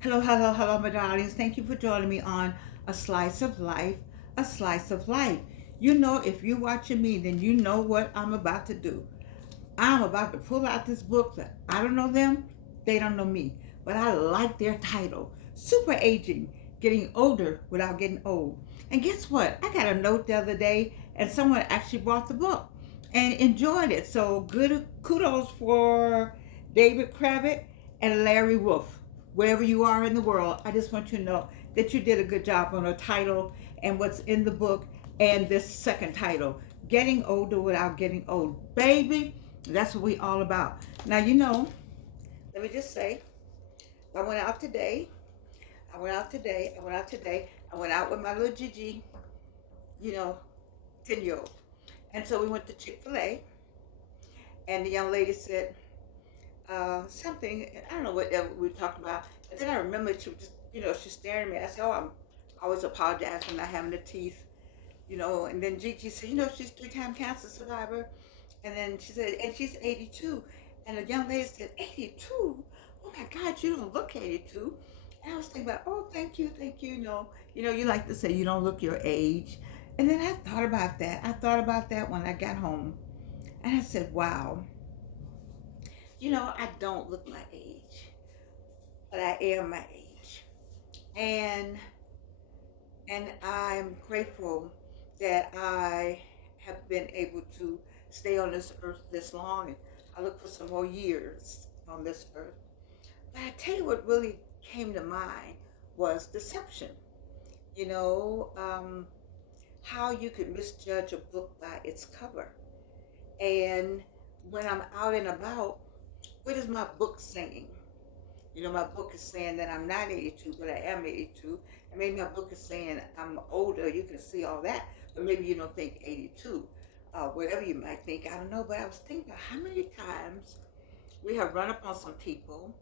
Hello, hello, hello, my darlings. Thank you for joining me on A Slice of Life, A Slice of Life. You know, if you're watching me, then you know what I'm about to do. I'm about to pull out this book that I don't know them, they don't know me. But I like their title, Super Aging, Getting Older Without Getting Old. And guess what? I got a note the other day, and someone actually bought the book and enjoyed it. So good kudos for David Kravitz and Larry Wolf. Wherever you are in the world, I just want you to know that you did a good job on the title and what's in the book and this second title, Getting Older Without Getting Old. Baby, that's what we all about. Now, let me just say, I went out today. I went out today. I went out today. I went out with my little Gigi, you know, 10-year old. And so we went to Chick-fil-A, and the young lady said something, I don't know what we were talking about. And then I remembered she was just, she's staring at me. I said, oh, I always apologize for not having the teeth, And then Gigi said, she's three-time cancer survivor. And then she said, and she's 82. And the young lady said, 82? Oh my God, you don't look 82. And I was thinking about, oh, thank you, thank you. You like to say you don't look your age. And then I thought about that. I thought about that when I got home. And I said, wow, I don't look my age, but I am my age. And I'm grateful that I have been able to stay on this earth this long. And I look for some more years on this earth. But I tell you what really came to mind was deception. You know, um, how you could misjudge a book by its cover. And when I'm out and about, what is my book saying? My book is saying that I'm not 82, but I am 82. And maybe my book is saying I'm older. You can see all that. But maybe you don't think 82. Whatever you might think, I don't know. But I was thinking about how many times we have run upon some people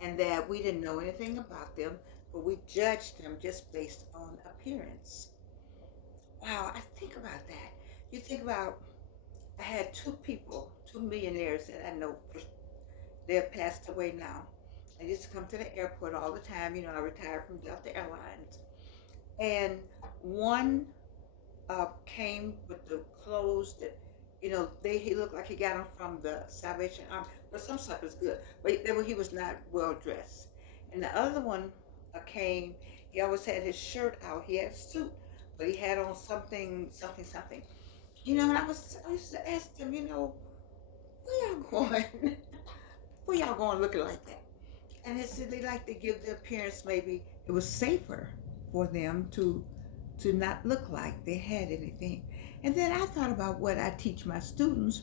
and that we didn't know anything about them, but we judged them just based on appearance. Wow, I think about that. You think about, I had two people, two millionaires that I know, they're passed away now. I used to come to the airport all the time. I retired from Delta Airlines. And one came with the clothes that, he looked like he got them from the Salvation Army. But some stuff is good. But he was not well dressed. And the other one came, he always had his shirt out. He had a suit, but he had on something, something, something. And I used to ask them, where y'all going? Where y'all going looking like that? And it said they like to give the appearance, maybe it was safer for them to not look like they had anything. And then I thought about what I teach my students,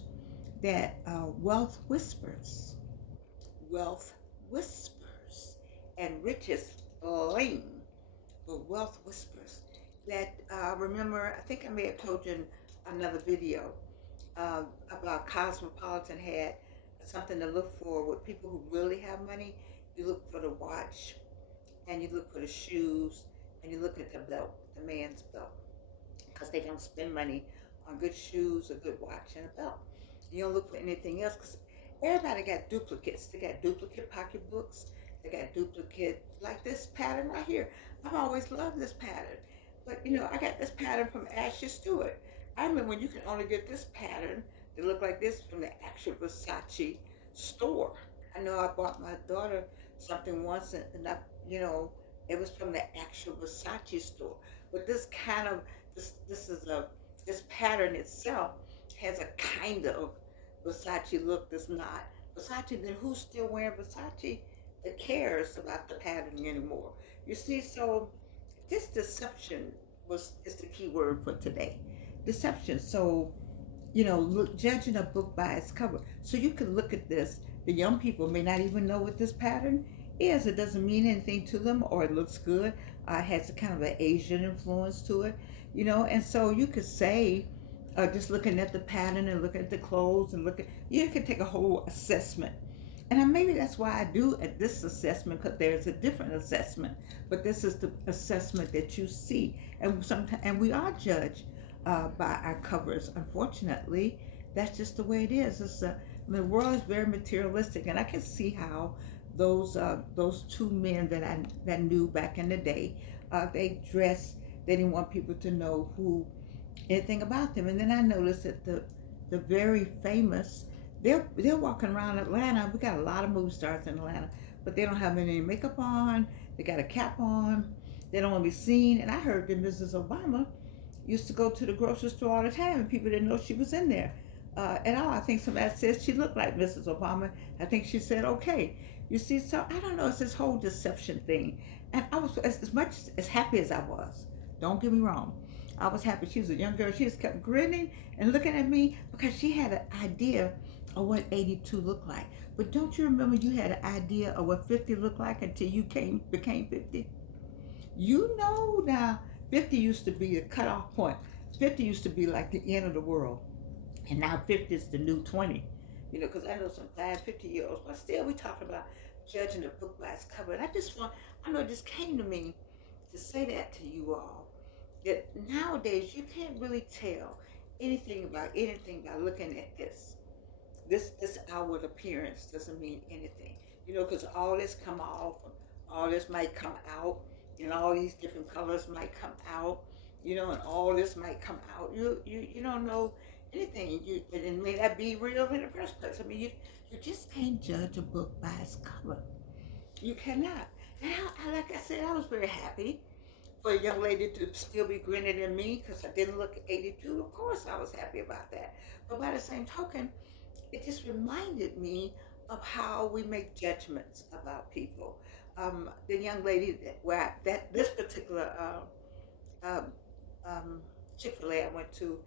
that wealth whispers, wealth whispers, and riches bling, but wealth whispers. That remember, I think I may have told you in another video about Cosmopolitan had something to look for with people who really have money. You look for the watch, and you look for the shoes, and you look at the belt, the man's belt, because they don't spend money on good shoes, a good watch, and a belt. You don't look for anything else because everybody got duplicates. They got duplicate pocketbooks. They got duplicate, like this pattern right here. I've always loved this pattern. But, I got this pattern from Ashley Stewart. I remember when you can only get this pattern that look like this from the actual Versace store. I know I bought my daughter something once, and it was from the actual Versace store. But this kind of this pattern itself has a kind of Versace look that's not Versace. Then who's still wearing Versace that cares about the pattern anymore? You see, so this deception is the key word for today. Deception. So look, judging a book by its cover. So you can look at this. The young people may not even know what this pattern is. It doesn't mean anything to them, or it looks good. It has a kind of an Asian influence to it, And so you could say, just looking at the pattern and looking at the clothes and you can take a whole assessment. And maybe that's why I do at this assessment, because there's a different assessment, but this is the assessment that you see, and we are judged by our covers. Unfortunately, that's just the way it is. The world is very materialistic, and I can see how those two men that knew back in the day. They dressed. They didn't want people to know who anything about them. And then I noticed that the very famous, they're walking around Atlanta. We got a lot of movie stars in Atlanta, but they don't have any makeup on. They got a cap on. They don't want to be seen. And I heard that Mrs. Obama used to go to the grocery store all the time, and people didn't know she was in there at all. I think somebody said she looked like Mrs. Obama. I think she said, "Okay." You see, so I don't know. It's this whole deception thing, and I was as much as happy as I was. Don't get me wrong. I was happy. She was a young girl. She just kept grinning and looking at me because she had an idea of what 82 looked like. But don't you remember you had an idea of what 50 looked like until you became 50? You know now, 50 used to be a cutoff point. 50 used to be like the end of the world. And now 50 is the new 20. You know, because I know some 50 year olds, but still we talk about judging a book by its cover. And I know it just came to me to say that to you all, that nowadays you can't really tell anything about anything by looking at this. This outward appearance doesn't mean anything. You know, because all this come off, all this might come out, and all these different colors might come out, you know, and all this might come out. You don't know anything. And it may not be real in the first place. I mean, you just can't judge a book by its cover. You cannot. And like I said, I was very happy for a young lady to still be grinning at me because I didn't look 82. Of course, I was happy about that. But by the same token, it just reminded me of how we make judgments about people. The young lady that this particular um, um, Chick-fil-A I went to,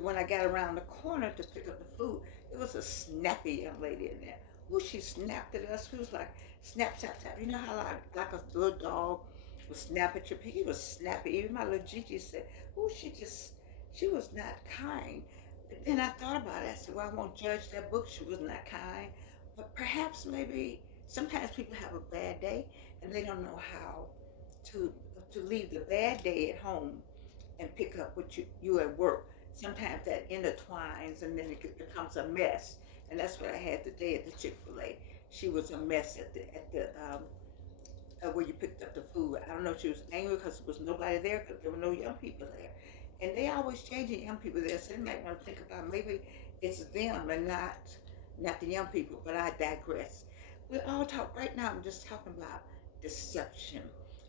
when I got around the corner to pick up the food, it was a snappy young lady in there. Ooh, she snapped at us. She was like, snap, snap, snap. You know how like a little dog would snap at your pig? He was snappy. Even my little Gigi said, ooh, she was not kind. But then I thought about it. I said, well, I won't judge that book. She was not kind. But perhaps maybe sometimes people have a bad day and they don't know how to to leave the bad day at home and pick up what you at work. Sometimes that intertwines and then it becomes a mess. And that's what I had today at the Chick-fil-A. She was a mess where you picked up the food. I don't know if she was angry because there was nobody there because there were no young people there. And they always changing young people there, so they might want to think about maybe it's them and not the young people. But I digress. We all talk right now. I'm just talking about deception.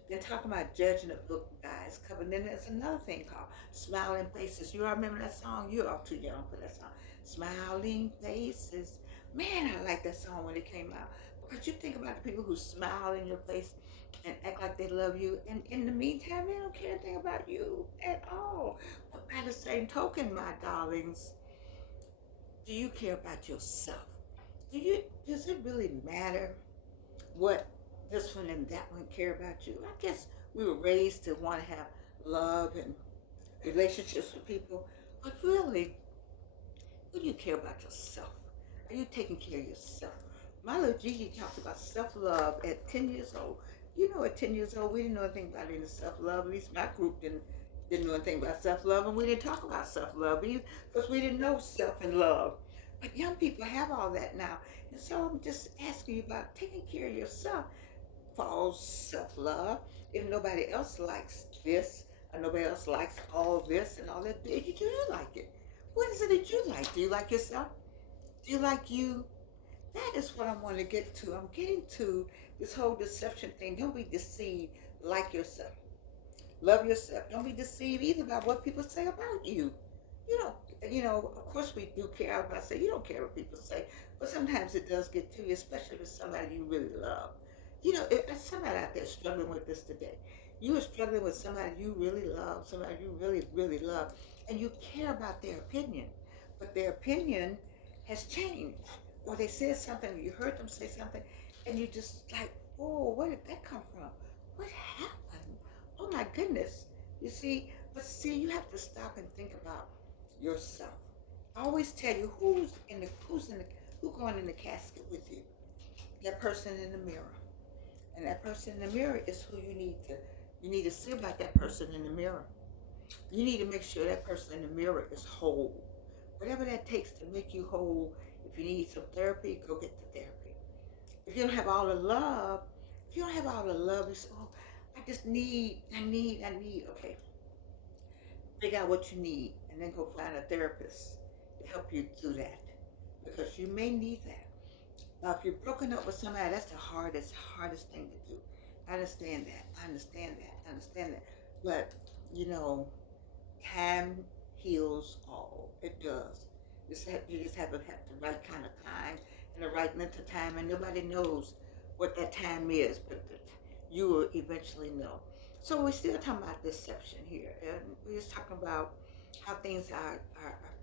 Then talking about judging a book by its cover. And then there's another thing called smiling faces. You all remember that song? You're all too young for that song. Smiling faces. Man, I like that song when it came out. Because you think about the people who smile in your face and act like they love you, and in the meantime, they don't care anything about you at all. But by the same token, my darlings, do you care about yourself? Does it really matter what this one and that one care about you? I guess we were raised to want to have love and relationships with people, but really, what do you care about yourself? Are you taking care of yourself? My little Gigi talks about self-love at 10 years old. You know, at 10 years old, we didn't know anything about any self-love. At least my group didn't know anything about self-love, and we didn't talk about self-love either because we didn't know self and love. But young people have all that now. And so I'm just asking you about taking care of yourself. False self-love. If nobody else likes this, or nobody else likes all this and all that, do you like it? What is it that you like? Do you like yourself? Do you like you? That is what I want to get to. I'm getting to this whole deception thing. Don't be deceived. Like yourself. Love yourself. Don't be deceived either by what people say about you. You know, of course we do care. I was about to say, you don't care what people say, but sometimes it does get to you, especially with somebody you really love. You know, if there's somebody out there struggling with this today, you are struggling with somebody you really love, somebody you really, really love, and you care about their opinion, but their opinion has changed. Or they said something, or you heard them say something, and you just like, oh, where did that come from? What happened? Oh my goodness. You see, but see, you have to stop and think about yourself. I always tell you who going in the casket with you. That person in the mirror. And that person in the mirror is who you need to see about that person in the mirror. You need to make sure that person in the mirror is whole. Whatever that takes to make you whole. If you need some therapy, go get the therapy. If you don't have all the love, if you don't have all the love, you say, oh, I just need. Okay, figure out what you need and then go find a therapist to help you do that because you may need that. Now, if you're broken up with somebody, that's the hardest thing to do. I understand that. I understand that. I understand that. But, you know, time heals all. It does. You just have to have the right kind of time and the right length of time, and nobody knows what that time is, but you will eventually know. So we're still talking about deception here, and we're just talking about how things are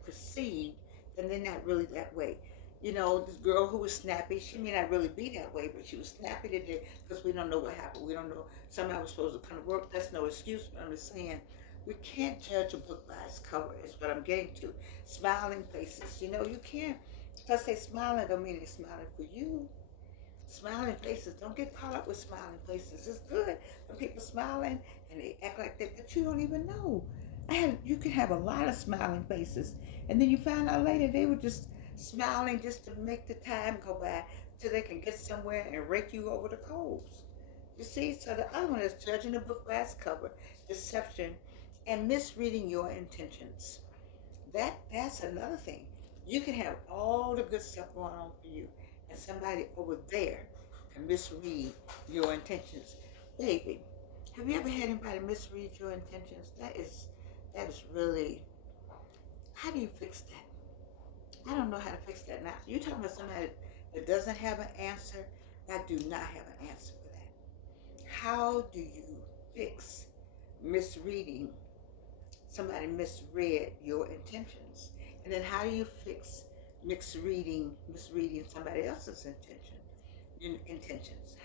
perceived, and they're not really that way. You know, this girl who was snappy, she may not really be that way, but she was snappy today because we don't know what happened. We don't know. Somebody was supposed to come to work. That's no excuse, but I'm just saying we can't judge a book by its cover, is what I'm getting to. Smiling faces, you know, you can't. Plus, they smiling don't mean they're smiling for you. Smiling faces, don't get caught up with smiling faces. It's good when people smiling and they act like that you don't even know. You can have a lot of smiling faces, and then you find out later they were just smiling just to make the time go by till they can get somewhere and rake you over the coals. You see, so the other one is judging the book by its cover, deception, and misreading your intentions. That's another thing. You can have all the good stuff going on for you, and somebody over there can misread your intentions. Baby, have you ever had anybody misread your intentions? That is really, how do you fix that? I don't know how to fix that now. You talking about somebody that doesn't have an answer? I do not have an answer for that. How do you fix misreading? Somebody misread your intentions, and then how do you fix misreading somebody else's intentions?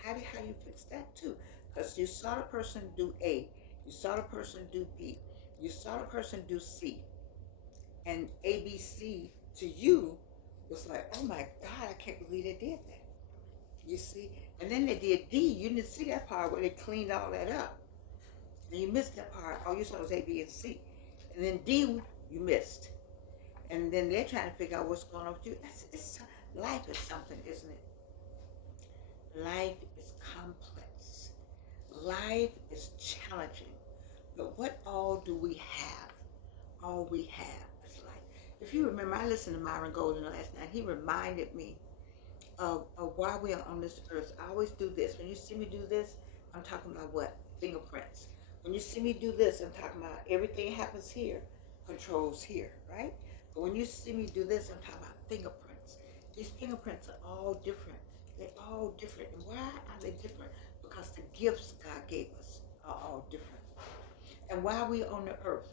How you fix that too? Because you saw the person do A, you saw the person do B, you saw the person do C, and ABC to you was like, oh my God, I can't believe they did that. You see, and then they did D. You didn't see that part where they cleaned all that up. And you missed that part. All you saw was A, B, and C. And then D, you missed. And then they're trying to figure out what's going on with you. Life is something, isn't it? Life is complex. Life is challenging. But what all do we have? All we have is life. If you remember, I listened to Myron Golden last night. He reminded me of why we are on this earth. I always do this. When you see me do this, I'm talking about what? Fingerprints. When you see me do this, I'm talking about everything happens here, controls here, right? But when you see me do this, I'm talking about fingerprints. These fingerprints are all different. They're all different. And why are they different? Because the gifts God gave us are all different. And while we're on the earth,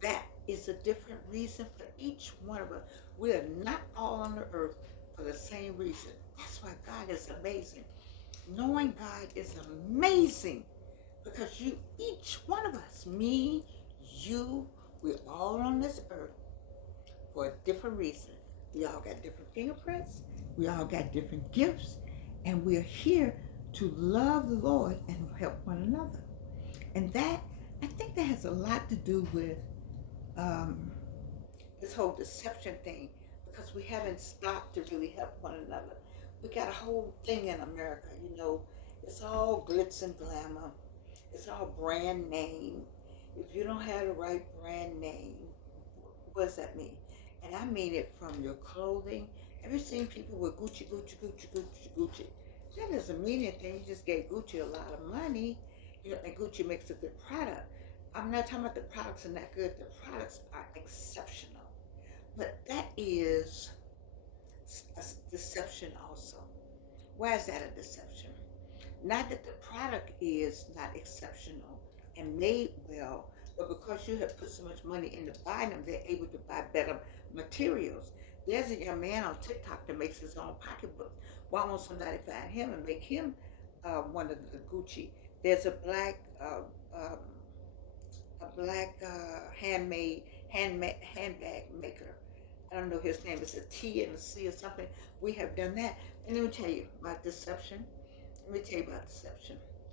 that is a different reason for each one of us. We are not all on the earth for the same reason. That's why God is amazing. Knowing God is amazing because each one of us, me, you, we're all on this earth for a different reason. We all got different fingerprints. We all got different gifts. And we're here to love the Lord and help one another. And I think that has a lot to do with this whole deception thing, because we haven't stopped to really help one another. We got a whole thing in America, it's all glitz and glamour. It's all brand name. If you don't have the right brand name, what does that mean? And I mean it from your clothing. Have you seen people with Gucci, Gucci, Gucci, Gucci, Gucci? That doesn't mean anything. You just gave Gucci a lot of money, and Gucci makes a good product. I'm not talking about the products are not good. The products are exceptional. But that is a deception also. Why is that a deception? Not that the product is not exceptional and made well, but because you have put so much money into buying them, they're able to buy better materials. There's a young man on TikTok that makes his own pocketbook. Why won't somebody find him and make him one of the Gucci? There's a black handbag maker. I don't know his name. It's a T and a C or something. We have done that. And let me tell you about deception.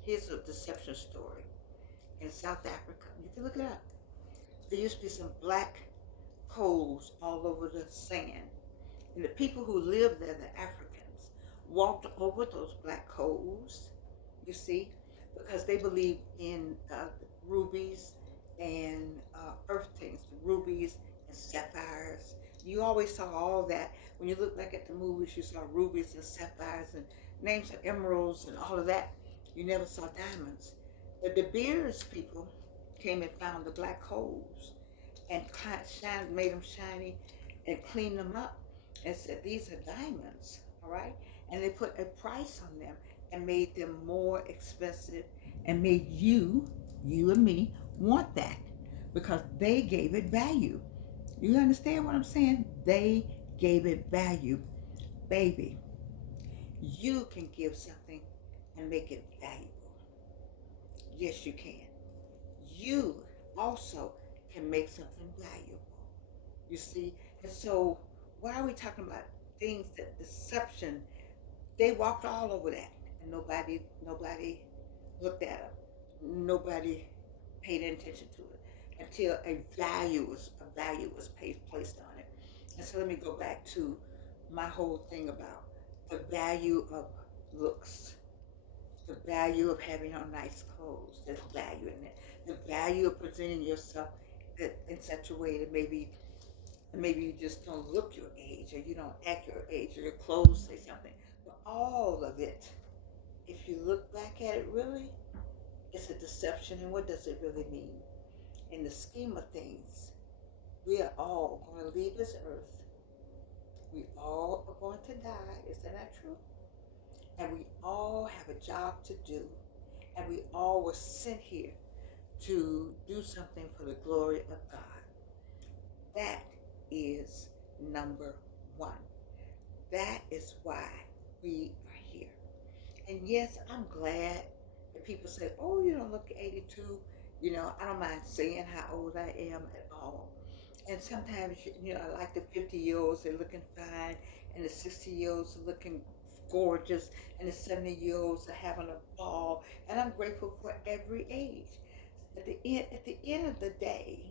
Here's a deception story. In South Africa, you can look it up. There used to be some black poles all over the sand. And the people who lived there, the Africans, walked over those black coals, you see, because they believe in rubies and earth things, rubies and sapphires. You always saw all that. When you look back at the movies, you saw rubies and sapphires and names of emeralds and all of that. You never saw diamonds. The De Beers people came and found the black holes and made them shiny and cleaned them up and said, these are diamonds, all right? And they put a price on them and made them more expensive and made you and me, want that because they gave it value. You understand what I'm saying? They gave it value. Baby, you can give something and make it valuable. Yes, you can. You also can make something valuable. You see? And so, why are we talking about things that deception? They walked all over that, and nobody looked at them. Nobody paid attention to it until a value was placed on it. And so let me go back to my whole thing about the value of looks, the value of having on nice clothes. There's value in it. The value of presenting yourself in such a way that maybe you just don't look your age or you don't act your age or your clothes say something. But all of it, if you look back at it really, it's a deception. And what does it really mean? In the scheme of things, we are all going to leave this earth. We all are going to die. Is that not true? And we all have a job to do. And we all were sent here to do something for the glory of God. That is number one. That is why we are here. And yes, I'm glad that people say, oh, you don't look 82. I don't mind saying how old I am at all. And sometimes, I like the 50-year-olds, they're looking fine, and the 60-year-olds are looking gorgeous, and the 70-year-olds are having a ball. And I'm grateful for every age. At the end of the day,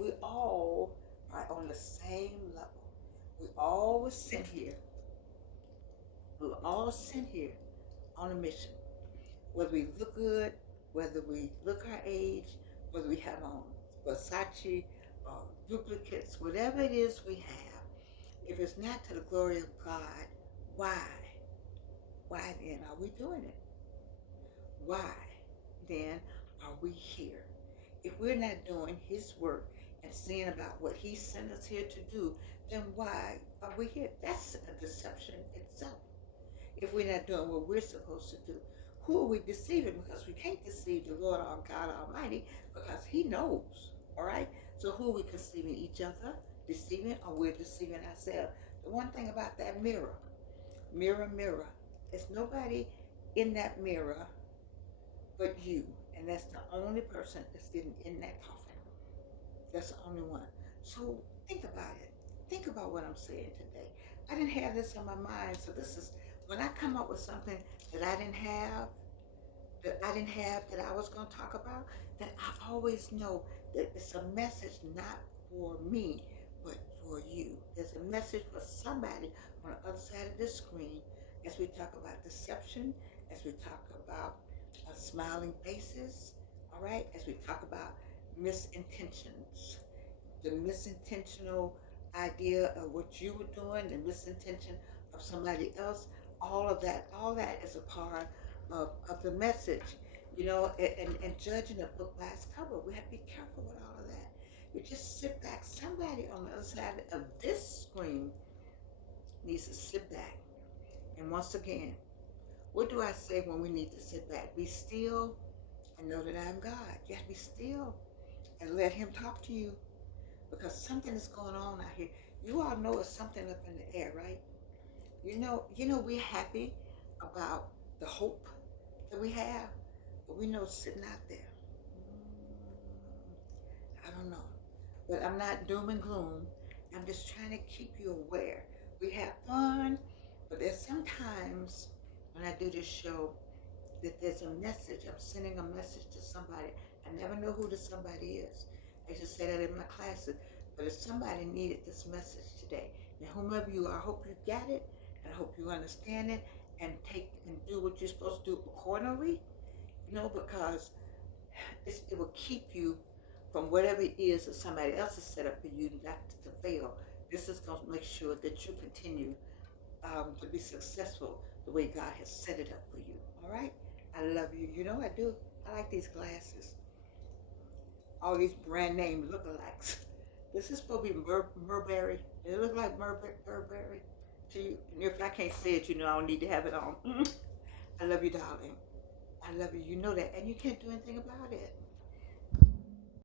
we all are on the same level. We all were sent here. We were all sent here on a mission. Whether we look good, whether we look our age, whether we have on Versace or duplicates, whatever it is we have, if it's not to the glory of God, why? Why then are we doing it? Why then are we here? If we're not doing His work and seeing about what He sent us here to do, then why are we here? That's a deception itself. If we're not doing what we're supposed to do, who are we deceiving? Because we can't deceive the Lord our God Almighty because He knows. All right? So who are we deceiving? Each other? Deceiving, or we're deceiving ourselves? The one thing about that mirror, mirror, there's nobody in that mirror but you. And that's the only person that's getting in that coffin. That's the only one. So think about it. Think about what I'm saying today. I didn't have this on my mind. So this is when I come up with something that I didn't have, that I was going to talk about, that I always know that it's a message not for me, but for you. There's a message for somebody on the other side of the screen as we talk about deception, as we talk about smiling faces, all right, as we talk about misintentions, the misintentional idea of what you were doing, the misintention of somebody else, all that is a part of the message, and judging a book by its cover. We have to be careful with all of that. You just sit back. Somebody on the other side of this screen needs to sit back. And once again, what do I say when we need to sit back? Be still and know that I'm God. You have to be still and let Him talk to you because something is going on out here. You all know it's something up in the air, right? We're happy about the hope that we have, but we know it's sitting out there. I don't know. But I'm not doom and gloom. I'm just trying to keep you aware. We have fun, but there's sometimes when I do this show that there's a message. I'm sending a message to somebody. I never know who the somebody is. I used to say that in my classes. But if somebody needed this message today, and whomever you are, I hope you got it. And I hope you understand it and take and do what you're supposed to do accordingly, because it will keep you from whatever it is that somebody else has set up for you not to fail. This is going to make sure that you continue to be successful the way God has set it up for you. All right? I love you. You know I do. I like these glasses. All these brand name lookalikes. This is supposed to be Burberry. It looks like Burberry to you. And if I can't say it, I don't need to have it on. I love you, darling. I love you. You know that. And you can't do anything about it.